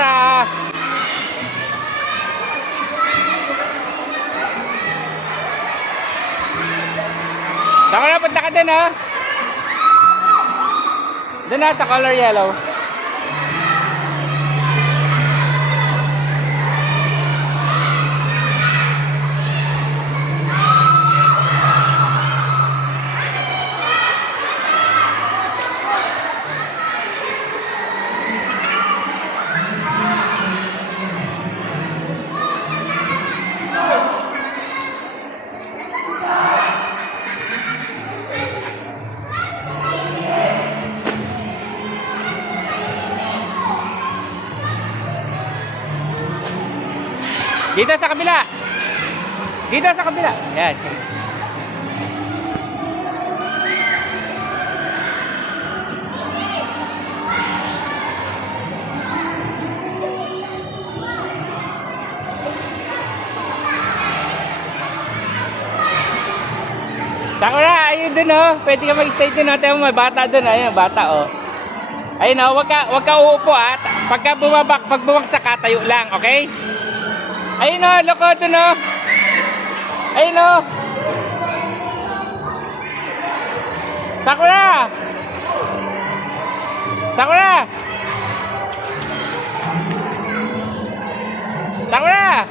Sakura! Sakura, punta ka dun ha. Dun ha, sa color yellow. Dito sa kabila. Dito sa kabila. Yan. Sakura, ayun dun oh. Pwede ka mag-stay dun oh. Tayo mo, may bata dun. Ayun, bata oh. Ayun oh, wag ka uupo ha. Pag bumagsak ka, tayo lang, okay? Ayun o, loko dun o. Ayun o. Sakura! Sakura! Sakura!